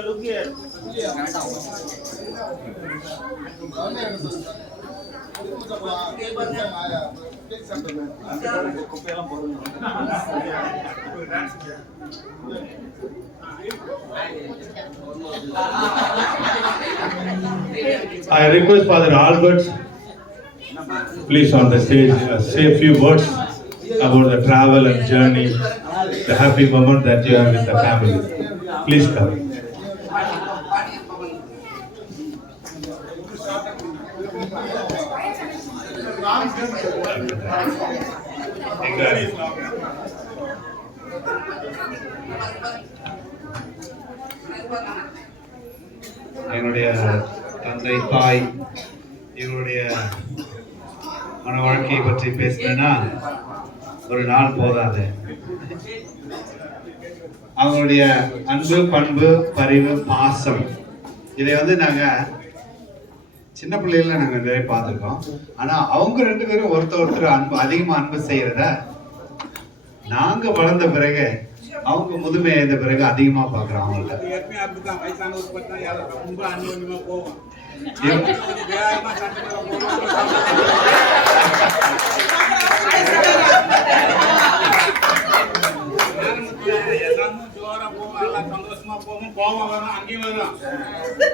look here. I request Father Albert, please on the stage, uh, say a few words about the travel and journey, the happy moment that you have with the family. Please come. என்னுடைய தந்தை தாய் இவருடைய மன வாழ்க்கையை பற்றி பேசினேன்னா ஒரு நாள் போதாது. அவங்களுடைய அன்பு பண்பு பரிவு பாசம் இதை வந்து நாங்க சின்ன பிள்ளைகள நாங்க நிறைய பார்த்துருக்கோம். ஆனா அவங்க ரெண்டு பேரும் ஒருத்தர் ஒருத்தர் அன்பு அதிகமா அன்பு செய்யறத நாங்க வளர்ந்த பிறகு அவங்க முதுமை அடைந்த பிறகு அதிகமா பாக்குறோம் அவங்கள்ட்ட எப்பயும் அப்படிதான் வயசானவருக்கு பார்த்தா யாரும் ரொம்ப அனுபவமா போகும் இவ- கொஞ்சம் வேகமா சட்டை போகும் எல்லாமும் ஜோரா போகும் எல்லாம் சந்தோஷமா போகும் கோபம் வரும் அங்கேயும் வரும்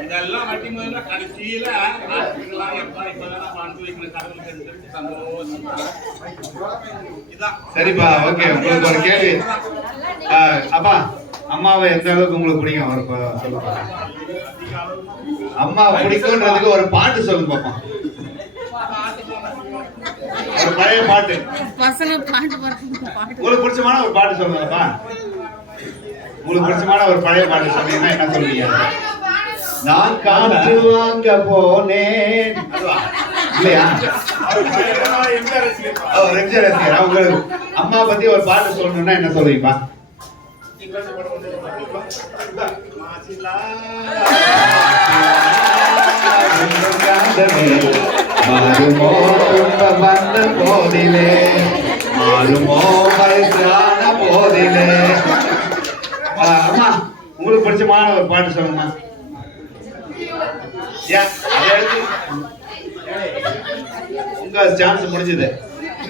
இதெல்லாம் வட்டி முதல்ல கடைசியில இதெல்லாம் எப்பா இப்பதான் அனுபவிக்கணும் கடவுளுக்கு தெரிஞ்சு சந்தோஷமா. இதான். சரிப்பா ஓகே. உங்களுக்கு ஒரு கேள்வி. அப்பா அம்மாவை எந்த அளவுக்கு உங்களுக்கு பிடிக்கும்? ஒரு ப- சொல்லுங்க. அம்மா பிடிக்கும்ன்றதுக்கு ஒரு பாட்டு சொல்லுங்க பாப்பா. ஒரு பழைய பாட்டு. பசங்க பாட்டு பாடுறாங்க பாட்டு. உங்களுக்கு பிடிச்சமான ஒரு பாட்டு சொல்லுங்கப்பா உங்களுக்கு பிடிச்சமான ஒரு பழைய பாட்டு சொன்னீங்கன்னா என்ன சொல்லுவீங்க? நான் காற்று வாங்க போனேன்? இல்லையா? ரசிகரா உங்களுக்கு அம்மா பத்தி ஒரு பாட்டு சொல்லணும்னா என்ன சொல்லுவீங்கப்பா மாறுமோ துன்பம் வந்த போதிலே மாறுமோ வயசான போதிலே. அம்மா உங்களுக்கு பிடிச்சமான ஒரு பாட்டு சொல்லுங்கம்மா ஏன் அதை எடுத்து உங்க சான்ஸ் முடிஞ்சது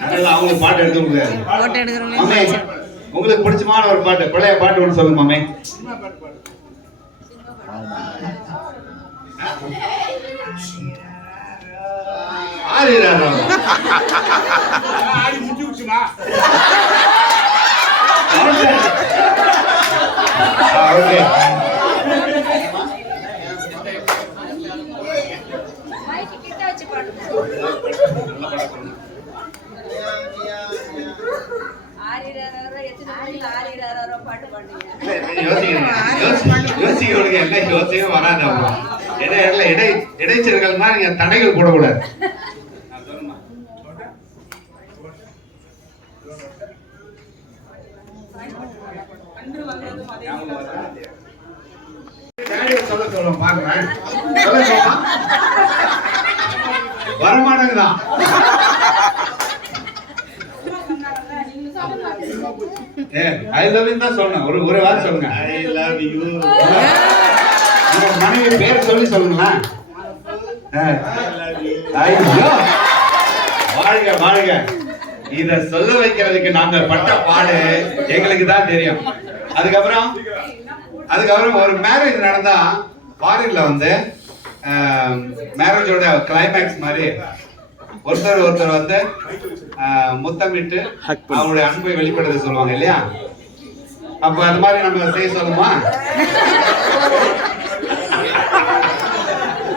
அதனால அவங்களுக்கு பாட்டு எடுத்து மாமே உங்களுக்கு பிடிச்சமான ஒரு பாட்டு பழைய பாட்டு ஒன்று சொல்லுங்க மாமே சினிமா பாட்டு பாடு ஆறிறாரா ஆடி முடிஞ்சு விட்டுமா ஓகே பாட்டு என்ன யோசிக்கவே வராது அவங்க இடை இடைச்சல்கள்னா நீங்க தடைகள் போடக்கூடாது சொல்ல சொல்லுவோம் சொல்லுமா வரமாட்டேங்குதான் ஐ லவ் தான் சொல்லணும் ஒரு ஒரு வாரம் சொல்லுங்க. ஐ லவ் யூ உங்க மனைவி பேர் சொல்லி சொல்லுங்களேன். ஐயோ வாழ்க வாழ்க. இத சொல்ல வைக்கிறதுக்கு நாங்க பட்ட பாடு எங்களுக்கு தான் தெரியும். அதுக்கப்புறம் அதுக்கப்புறம் ஒரு மேரேஜ் நடந்தா ஃபாரின்ல வந்து மேரேஜோட கிளைமேக்ஸ் மாதிரி ஒருத்தர் ஒருத்தர் வந்து முத்தமிட்டு அவருடைய அன்பை வெளிப்படுத்த சொல்லுவாங்க இல்லையா? அப்ப அது மாதிரி நம்ம செய்ய சொல்லுமா?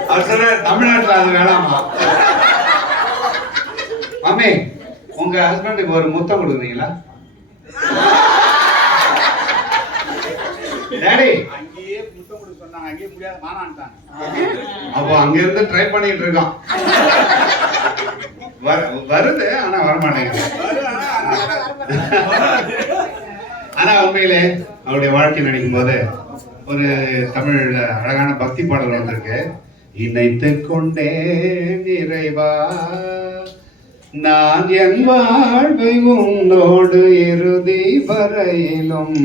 அவர் சொல்றாரு தமிழ்நாட்டுல அது வேணாமா மாமி உங்க ஹஸ்பண்டுக்கு ஒரு முத்தம் கொடுக்குறீங்களா? டேடி இருந்தாங்க முத்தம் அங்கேயே முடியாது அப்போ அங்க இருந்து ட்ரை பண்ணிட்டு இருக்கான். வருது ஆனா வர மாட்டேங்குது ஆனா உண்மையிலே அவருடைய வாழ்க்கை நினைக்கும் போது ஒரு தமிழ் அழகான பக்தி பாடல் வந்திருக்கு இணைத்து கொண்டே நிறைவா நான் என் வாழ்வை உன்னோடு இறுதி வரையிலும்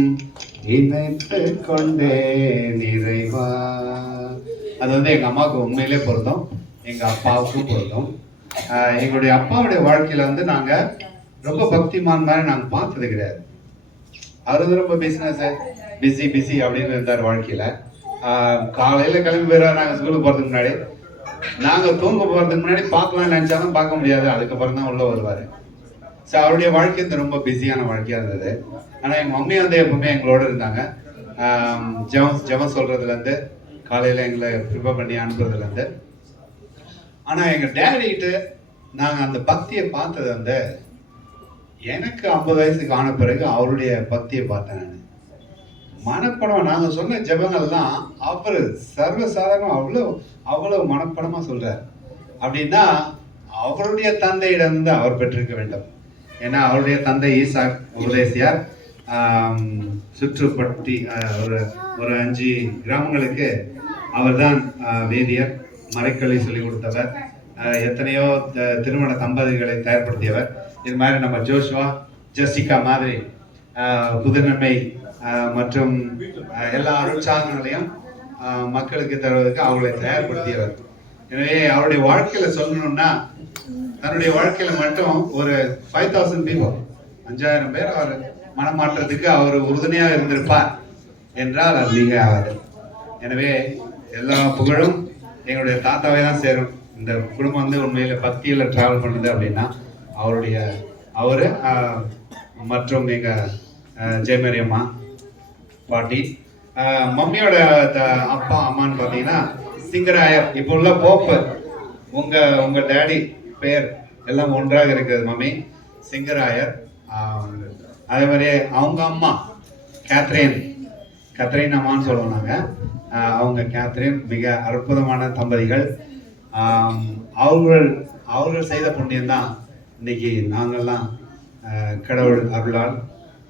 இணைத்து கொண்டே நிறைவா. அது வந்து எங்க அம்மாவுக்கு உண்மையிலே பொருத்தம். எங்க அப்பாவுக்கும் பொருத்தம். எங்களுடைய அப்பாவுடைய வாழ்க்கையில வந்து நாங்க ரொம்ப பக்திமான் மாதிரி நாங்க பார்த்தது கிடையாது. அவர் வந்து ரொம்ப பிஸ்னஸ் பிஸி பிஸி அப்படின்னு இருந்தார் வாழ்க்கையில. காலையில் காலையில கிளம்பி போயிடுவார் நாங்க ஸ்கூலுக்கு போறதுக்கு முன்னாடி. நாங்க தூங்க போறதுக்கு முன்னாடி பார்க்கலாம்னு நினைச்சாலும் பார்க்க முடியாது. அதுக்கப்புறம் தான் உள்ள வருவாரு. ஸோ அவருடைய வாழ்க்கை வந்து ரொம்ப பிஸியான வாழ்க்கையா இருந்தது. ஆனால் எங்கள் மம்மி வந்து எப்பவுமே எங்களோட இருந்தாங்க. ஜெபம் ஜெபம் சொல்கிறதுலேருந்து காலையில் எங்களை ப்ரிப்பேர் பண்ணி அனுப்புறதுலேருந்து. ஆனால் எங்கள் டேடிக்கிட்ட நாங்கள் அந்த பக்தியை பார்த்தது வந்து எனக்கு ஐம்பது வயசுக்கு ஆன பிறகு அவருடைய பக்தியை பார்த்தேன் நான். மனப்படம் நாங்கள் சொன்ன ஜெபங்கள்லாம் அவர் சர்வசாதாரணம் அவ்வளோ அவ்வளோ மனப்படமாக சொல்கிறார் அப்படின்னா அவருடைய தந்தையிடம் தான் அவர் பெற்றிருக்க வேண்டும். ஏன்னா அவருடைய தந்தை ஈசா உபதேசியார். சுற்றுப்பட்டி ஒரு ஒரு அஞ்சு கிராமங்களுக்கு அவர்தான் தான் வேதியர் மறைக்கல்வி சொல்லிக் கொடுத்தவர் எத்தனையோ த- திருமண தம்பதிகளை தயார்படுத்தியவர். இது மாதிரி நம்ம ஜோஷுவா ஜெசிகா மாதிரி புதுநன்மை மற்றும் எல்லா அருட்சாதனங்களையும் மக்களுக்கு தருவதற்கு அவர்களை தயார்படுத்தியவர். எனவே அவருடைய வாழ்க்கையில சொல்லணும்னா தன்னுடைய வாழ்க்கையில மட்டும் ஒரு ஃபைவ் தௌசண்ட் பீப்புள் அஞ்சாயிரம் பேர் அவர் மனமாற்றத்துக்கு அவர் உறுதுணையாக இருந்திருப்பார் என்றால் அது மிக ஆகாது எனவே எல்லா புகழும் எங்களுடைய தாத்தாவை தான் சேரும். இந்த குடும்பம் வந்து உண்மையில் பக்தியில் ட்ராவல் பண்ணுது அப்படின்னா அவருடைய அவர் மற்றும் எங்கள் ஜெயமரியம்மா பாட்டி மம்மியோட அப்பா அம்மான்னு பார்த்தீங்கன்னா சிங்கராயர். இப்போ உள்ள போப்பு உங்கள் உங்கள் டேடி பேர் எல்லாம் ஒன்றாக இருக்கிறது மம்மி. சிங்கராயர் அதே மாதிரி அவங்க அம்மா கேத்ரின். கத்ரின் அம்மான்னு சொல்லுவோம் நாங்கள் அவங்க கேத்ரின் மிக அற்புதமான தம்பதிகள். அவர்கள் அவர்கள் செய்த புண்ணியம்தான் இன்னைக்கு நாங்கள்லாம் கடவுள் அருளால்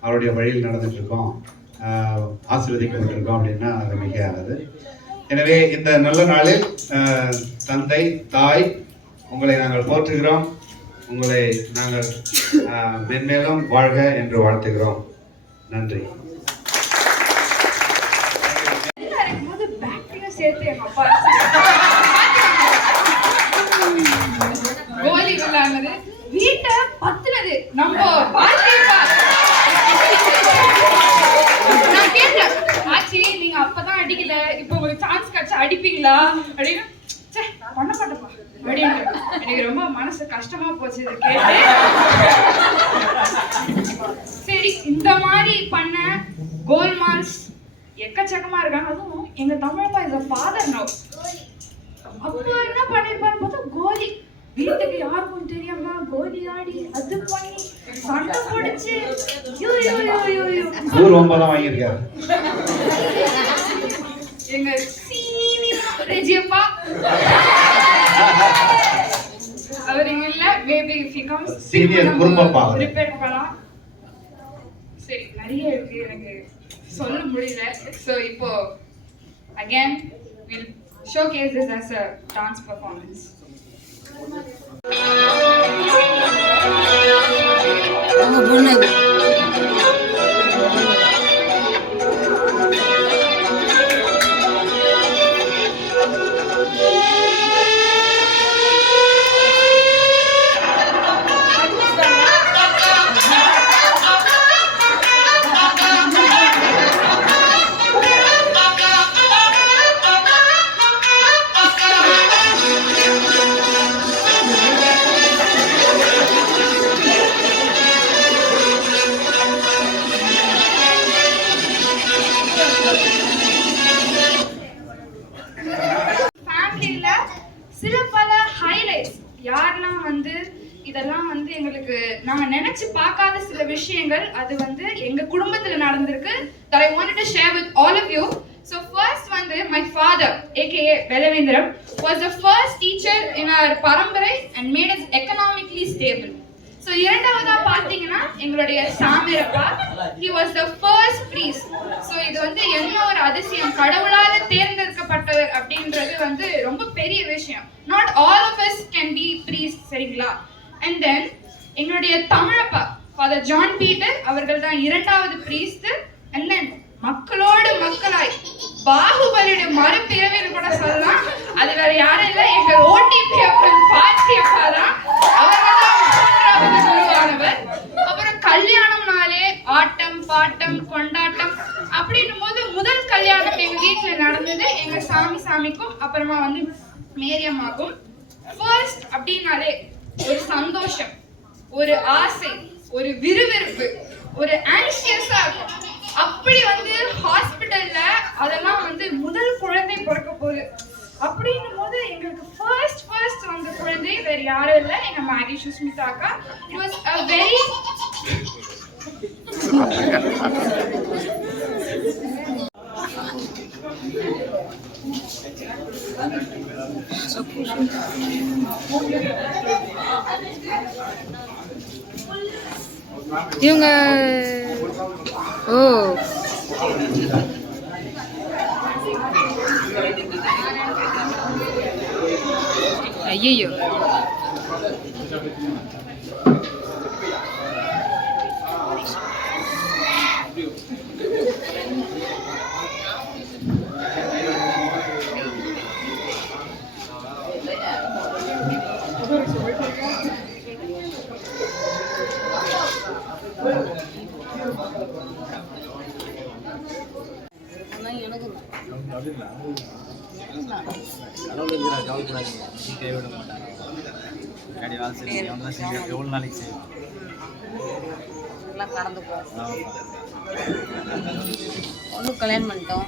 அவருடைய வழியில் நடந்துகிட்ருக்கோம் இருக்கோம் ஆசீர்வதிக்கப்பட்டிருக்கோம் அப்படின்னா அது மிக ஆகுது எனவே இந்த நல்ல நாளில் தந்தை தாய் உங்களை நாங்கள் போற்றுகிறோம். உங்களை நாங்கள் ஆஹ், மென்மேலும் வாழ்க என்று வாழ்த்துகிறோம். நன்றி. இருக்கும்போது பேட்டரியும் சேர்த்து எங்க அப்பா கோலி விளையாடுனது வீட்டை பத்துனது. நம்ம பாட்டியப்பா நான் கேட்டேன் ஆச்சி நீங்க அப்பதான் அடிக்கல. இப்போ உங்களுக்கு சான்ஸ் கிடைச்சா அடிப்பீங்களா? அப்படின்னு. ச்சே பண்ண மாட்டேப்பா அப்படின்னு எனக்கு ரொம்ப மனசு கஷ்டமா போச்சு இதை கேட்டு. சரி இந்த மாதிரி பண்ண கோல்மால்ஸ் எக்கச்சக்கமா இருக்காங்க. அதுவும் எங்க தமிழப்பா இஸ் ஃபாதர் நோ அப்போ என்ன பண்ணிருப்பான்னு பார்த்தா கோலி. வீட்டுக்கு யாருக்கும் தெரியாம கோலி ஆடி அது பண்ணி சண்டை போடுச்சு. ஊர் ஒன்பதாம் வாங்கியிருக்காரு. எங்க சீனியர் ரெஜியப்பா அவர் இங்க இல்ல maybe if he comes Senior குறும்பப்பா அவர். ரிப்பேர் பண்ணலாம். சரி நிறைய இருக்கு எனக்கு சொல்ல முடியல. ஸோ இப்போ again will showcase this as a dance performance. உங்க பொண்ணு இதெல்லாம் வந்து எங்களுக்கு நாங்க நினைச்சு பார்க்காத சில விஷயங்கள். அது வந்து எங்க குடும்பத்துல நடந்திருக்கு. That I want to share with all of you so first வந்து my father aka Belavendram was the first teacher in our பரம்பரை and made is economically stable so இரண்டாவதா பார்த்தீங்கன்னா எங்களுடைய சாமிரப்பா he was the first priest so இது வந்து என்ன ஒரு அதிசயம்? கடவுளால் தேர்ந்தெடுக்கப்பட்டவர் அப்படின்றது வந்து ரொம்ப பெரிய விஷயம். Not all of us can be priest சரிங்களா? அண்ட் தென் எங்களுடைய தமிழப்பா ஃபாதர் ஜான் பீட்டர் அவர்கள் தான் இரண்டாவது பிரீஸ்து அண்ட் தென் மக்களோடு மக்களாய் பாகுபலியுடைய மறுபிறவின்னு கூட சொல்லலாம். அது வேற யாரும் இல்லை எங்க ஓடிபி அப்புறம் பாட்டி அப்பா தான் அவர்தான் மூன்றாவது குருவானவர். அப்புறம் கல்யாணம்னாலே ஆட்டம் பாட்டம் கொண்டாட்டம் அப்படின்னும் போது முதல் கல்யாணம் எங்க வீட்டுல நடந்தது. எங்க சாமி சாமிக்கும் அப்புறமா வந்து மேரியம்மாக்கும் ஃபர்ஸ்ட் அப்படின்னாலே ஒரு சந்தோஷம் ஒரு ஆசை ஒரு விறுவிறுப்பு ஒரு ஆன்சியஸா இருக்கும். அப்படி வந்து ஹாஸ்பிட்டல்ல அதெல்லாம் வந்து முதல் குழந்தை பிறக்க போகுது. அப்படின்னும் போது எங்களுக்கு ஃபர்ஸ்ட் ஃபர்ஸ்ட் வந்த குழந்தை வேற யாரும் இல்லை. எங்க மேகி சுஷ்மிதா அக்கா இட் வாஸ் அ வெரி இவங்க ஓ ஐயோ கைவிட மாட்டாங்க கடி வேலை செய்யும் அவன் தான் செய்யும் எவ்வளோ நாளைக்கு செய்யும் எல்லாம் கடந்து போகும் ஒன்று கல்யாணம் பண்ணிட்டோம்.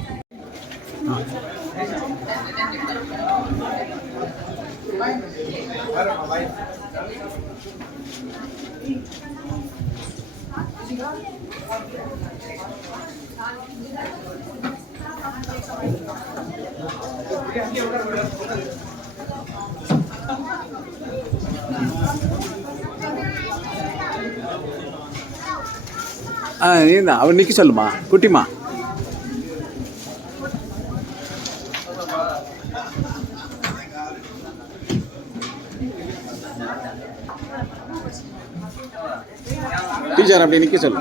ஆ நீ அவர் நிற்க சொல்லுமா? குட்டிமா டீச்சர் அப்படி நிற்க சொல்லு.